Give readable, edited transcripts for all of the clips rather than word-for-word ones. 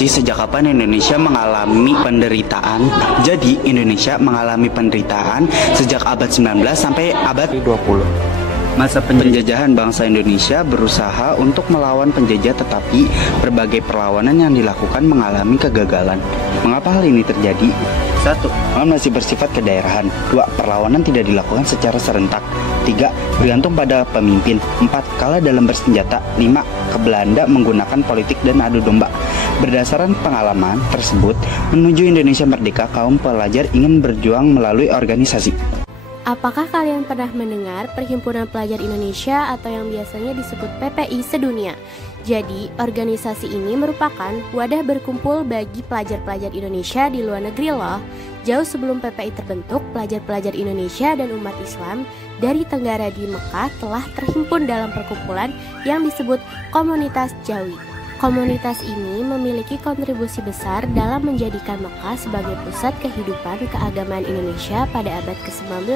sih sejak kapan Indonesia mengalami penderitaan? Jadi Indonesia mengalami penderitaan sejak abad 19 sampai abad 20. Masa penjajahan bangsa Indonesia berusaha untuk melawan penjajah, tetapi berbagai perlawanan yang dilakukan mengalami kegagalan. Mengapa hal ini terjadi? 1. Masih bersifat kedaerahan. 2. Perlawanan tidak dilakukan secara serentak. 3. Bergantung pada pemimpin. 4. Kalah dalam bersenjata. 5. Ke Belanda menggunakan politik dan adu domba. Berdasarkan pengalaman tersebut, menuju Indonesia merdeka, kaum pelajar ingin berjuang melalui organisasi. Apakah kalian pernah mendengar Perhimpunan Pelajar Indonesia atau yang biasanya disebut PPI sedunia? Jadi, organisasi ini merupakan wadah berkumpul bagi pelajar-pelajar Indonesia di luar negeri loh. Jauh sebelum PPI terbentuk, pelajar-pelajar Indonesia dan umat Islam dari Tenggara di Mekah telah terhimpun dalam perkumpulan yang disebut Komunitas Jawi. Komunitas ini memiliki kontribusi besar dalam menjadikan Mekah sebagai pusat kehidupan keagamaan Indonesia pada abad ke-19.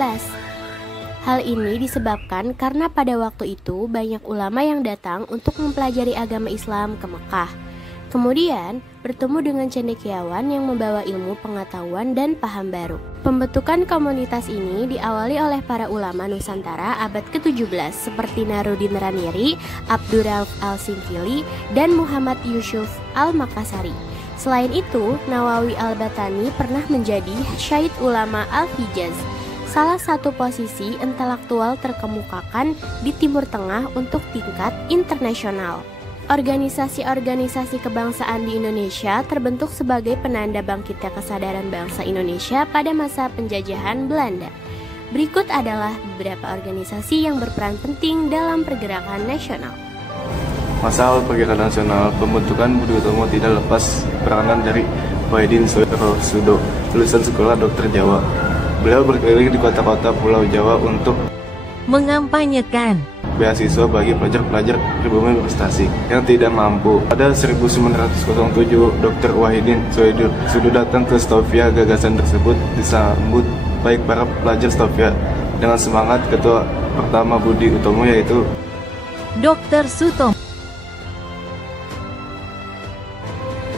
Hal ini disebabkan karena pada waktu itu banyak ulama yang datang untuk mempelajari agama Islam ke Mekah. Kemudian bertemu dengan cendekiawan yang membawa ilmu pengetahuan dan paham baru. Pembentukan komunitas ini diawali oleh para ulama Nusantara abad ke-17 seperti Narudin Raniri, Abdurrauf Al-Singkili, dan Muhammad Yusuf Al-Makassari. Selain itu, Nawawi Al-Batani pernah menjadi syahid ulama Al-Hijaz, salah satu posisi intelektual terkemukakan di Timur Tengah untuk tingkat internasional. Organisasi-organisasi kebangsaan di Indonesia terbentuk sebagai penanda bangkitnya kesadaran bangsa Indonesia pada masa penjajahan Belanda. Berikut adalah beberapa organisasi yang berperan penting dalam pergerakan nasional. Masa awal pergerakan nasional, pembentukan Budi Utomo tidak lepas peranan dari Wahidin Soeharto, lulusan sekolah dokter Jawa. Beliau berkeliling di kota-kota Pulau Jawa untuk mengampanyekan beasiswa bagi pelajar-pelajar pribumi berprestasi yang tidak mampu. Pada 1907, Dr. Wahidin sudah datang ke Stovia. Gagasan tersebut disambut baik para pelajar Stovia dengan semangat. Ketua pertama Budi Utomo yaitu Dr. Sutomo.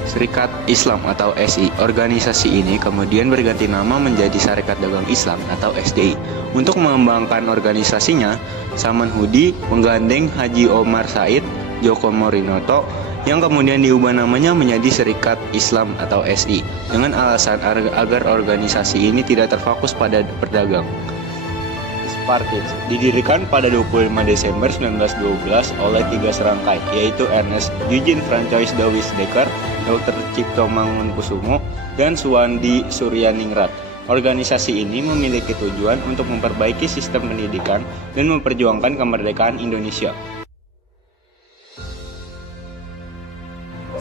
Serikat Islam atau SI. Organisasi ini kemudian berganti nama menjadi Sarekat Dagang Islam atau SDI. Untuk mengembangkan organisasinya, Samanhudi menggandeng Haji Omar Said Djoko Morinoto yang kemudian diubah namanya menjadi Serikat Islam atau SI dengan alasan agar organisasi ini tidak terfokus pada perdagang. Spartans didirikan pada 25 Desember 1912 oleh 3 serangkai, yaitu Ernest Eugene Francois Dawes Dekker, Dr. Cipto Mangunkusumo, dan Suwandi Suryaningrat. Organisasi ini memiliki tujuan untuk memperbaiki sistem pendidikan dan memperjuangkan kemerdekaan Indonesia.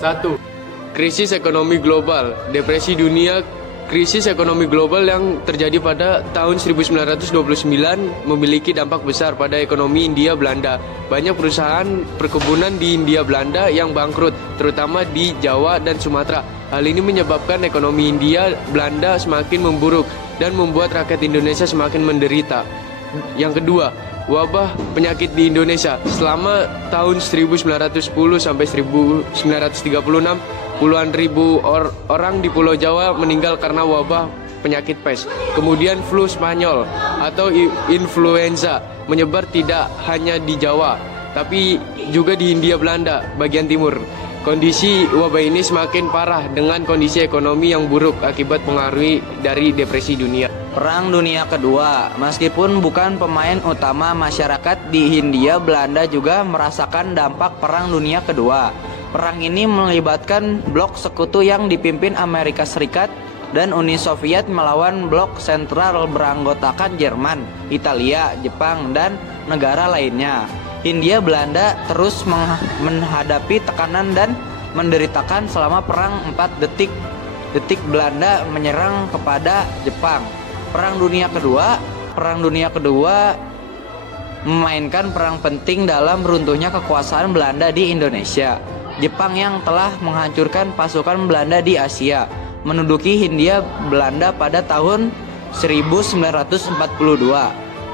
1. Krisis ekonomi global, depresi dunia. Krisis ekonomi global yang terjadi pada tahun 1929 memiliki dampak besar pada ekonomi Hindia Belanda. Banyak perusahaan perkebunan di Hindia Belanda yang bangkrut, terutama di Jawa dan Sumatera. Hal ini menyebabkan ekonomi Hindia Belanda semakin memburuk dan membuat rakyat Indonesia semakin menderita. Yang kedua, wabah penyakit di Indonesia. Selama tahun 1910 sampai 1936, puluhan ribu orang di Pulau Jawa meninggal karena wabah penyakit pes. Kemudian flu Spanyol atau influenza menyebar tidak hanya di Jawa, tapi juga di Hindia Belanda bagian timur. Kondisi wabah ini semakin parah dengan kondisi ekonomi yang buruk akibat pengaruh dari depresi dunia. Perang Dunia Kedua, meskipun bukan pemain utama, masyarakat di Hindia Belanda juga merasakan dampak Perang Dunia Kedua. Perang ini melibatkan blok sekutu yang dipimpin Amerika Serikat dan Uni Soviet melawan blok sentral beranggotakan Jerman, Italia, Jepang, dan negara lainnya. Hindia Belanda terus menghadapi tekanan dan menderitakan selama perang 4 detik Belanda menyerang kepada Jepang. Perang Dunia Kedua memainkan peran penting dalam runtuhnya kekuasaan Belanda di Indonesia. Jepang yang telah menghancurkan pasukan Belanda di Asia menduduki Hindia Belanda pada tahun 1942.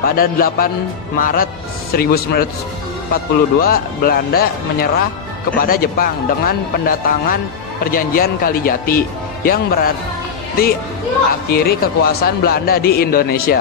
Pada 8 Maret 1942, Belanda menyerah kepada Jepang dengan pendatangan Perjanjian Kalijati yang berarti akhiri kekuasaan Belanda di Indonesia.